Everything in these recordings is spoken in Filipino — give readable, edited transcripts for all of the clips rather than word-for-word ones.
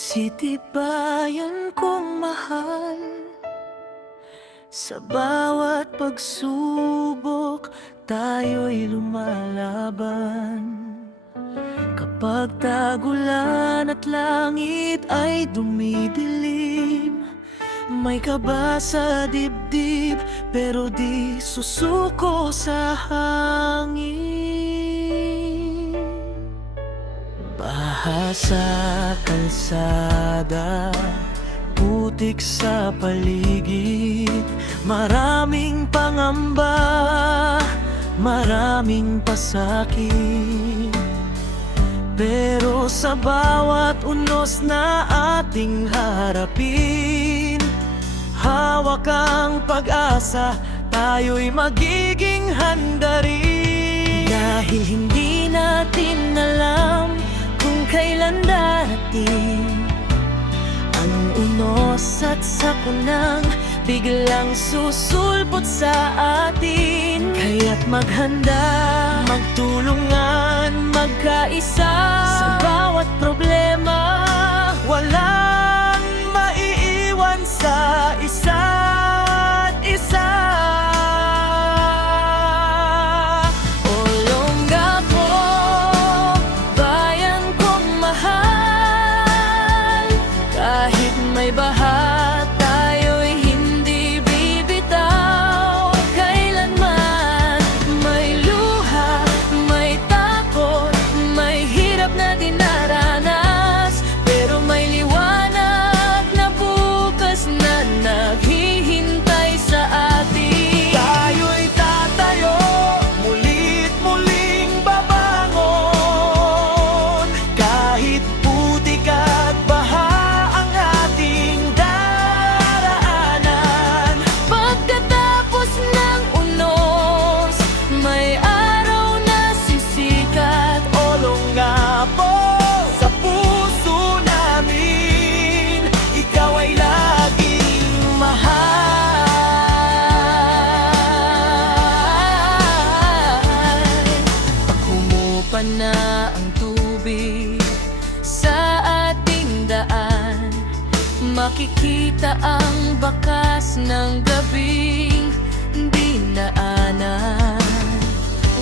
Sitibayan kong mahal, sa bawat pagsubok tayo'y lumalaban. Kapag tagulan at langit ay dumidilim, may kaba sa dibdib pero di susuko sa hangin. Baha sa kalsada, putik sa paligid, maraming pangamba, maraming pasakit. Pero sa bawat unos na ating harapin, hawak ang pag-asa, tayo'y magiging handa rin. Dahil hindi natin alam kung kailan darating ang unos at sakunang biglang susulpot sa atin. Kaya't maghanda, magtulungan, magkaisa. Sa bawat problema, walang maiiwan sa isa't isa. May baha, tayo'y hindi bibitaw kailanman. May luha, may takot, may hirap na dinaranas, pero may liwanag na bukas na naghihintay sa atin. Tayo'y tatayo, muli't muling babangon, kahit putik at baha. Na ang tubig sa ating daan, makikita ang bakas ng gabing dinaanan.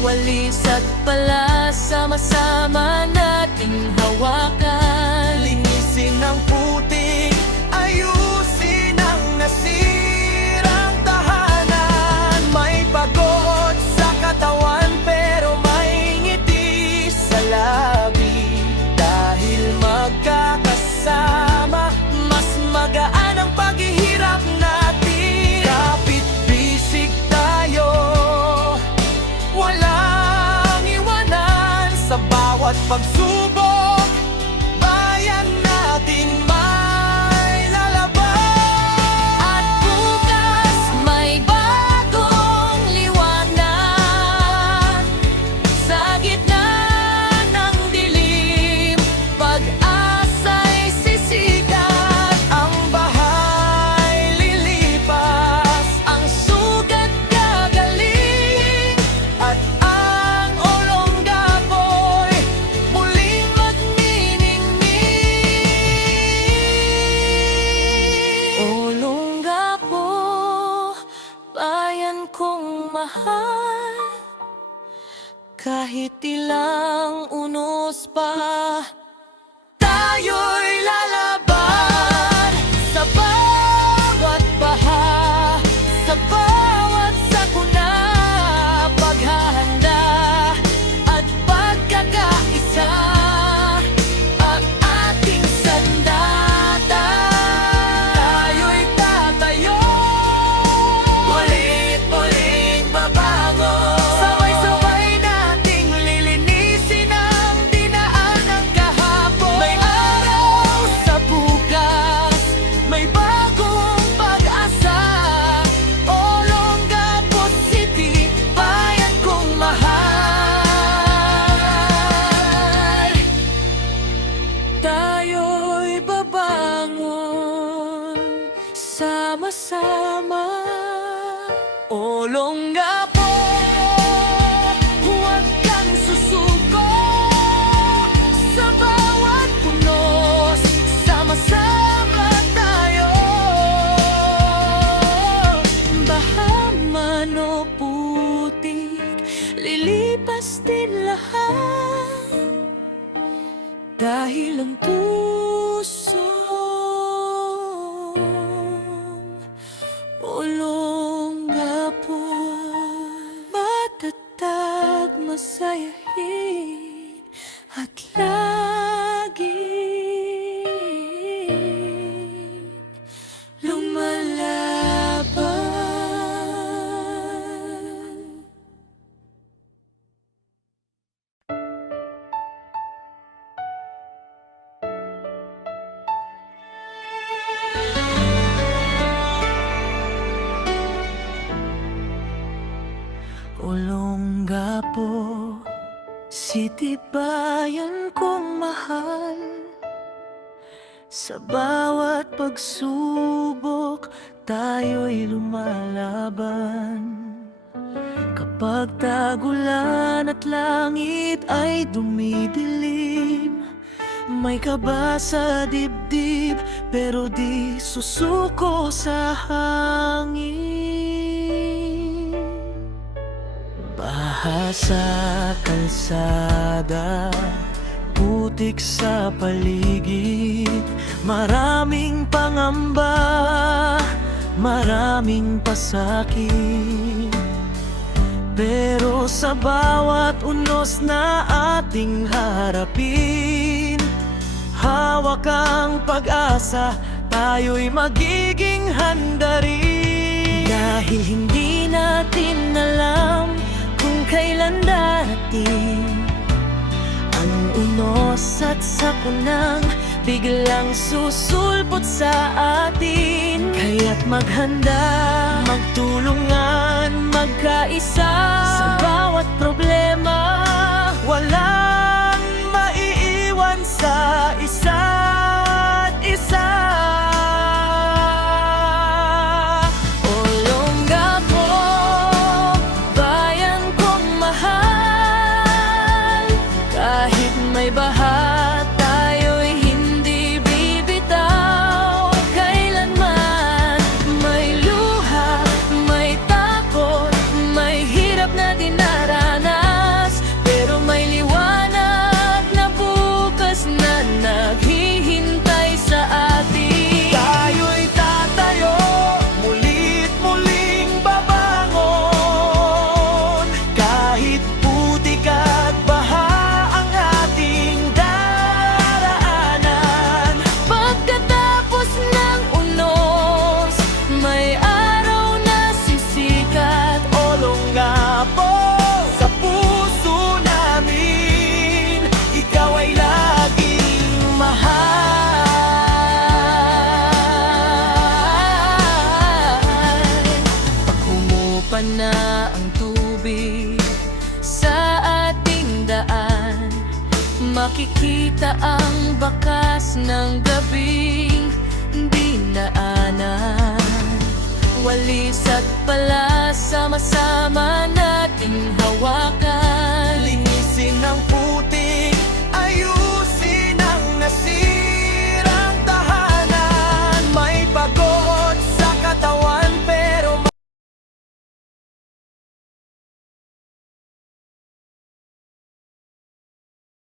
Walis at pala, sama-sama nating hawakan. Linisin ang putik, ayusin ang nasirang tahanan. May pagod sa katawan pero may ngiti sa labi. Dahil magkakasama, mas magaan ang paghihirap natin. Kapit-bisig tayo, walang iwanan. Sa bawat pagsubok, bayan natin may lalaban. At bukas may bagong liwanag sa gitna ng dilim. Pag-asa'y sisikat, ang bahay lilipas, ang sugat gagaling, at ang Olongapo'y muling magniningning. Olongapo, bayan kong mahal, kahit ilang unos pa, tayo'y lalaban. Sa bawat baha, sa bawat sakuna, paghahanda at pagkakaisa, ang ating sandata. Tayo'y tatayo, mulit-muling babangon. Sabay-sabay nating lilinisin ang dinaan ng kahapon. May araw sa bukas, may bagong pag-asa. Olongapo City, bayan kong mahal. Tayo'y babangon, sama-sama. Olongapo, huwag kang susuko. Sa bawat punos, sama City, bayan kong mahal. Sa bawat pagsubok, tayo'y lumalaban. Kapag tagulan at langit ay dumidilim, may kaba sa dibdib, pero di susuko sa hangin. Baha sa kalsada, putik sa paligid, maraming pangamba, maraming pasakit. Pero sa bawat unos na ating harapin, hawak ang pag-asa, tayo'y magiging handa rin. Dahil hindi natin alam kung kailan darating ang unos at sakunang biglang susulpot sa atin. Kaya't maghanda, magtulungan, magkaisa. Sa bawat problema, walang maiiwan sa isa't isa. Olongapo, bayan kong mahal. Kahit may baha, tayo'y hindi bibitaw. Kailanman may luha, may takot, may hirap na dinaranas, pero may liwanag na bukas na naghihintay sa atin. Tayo'y tatayo, muli't muling babangon. Kahit putik at baha ang ating daraanan. Pagkatapos ng unos, may araw na sisikat. Olongapo, sa puso namin, ikaw ay laging mahal. Pag humupa na ang tubig sa ating daan, makikita ang bakas ng gabing dinaanan. Walis at pala, sama-sama nating hawakan.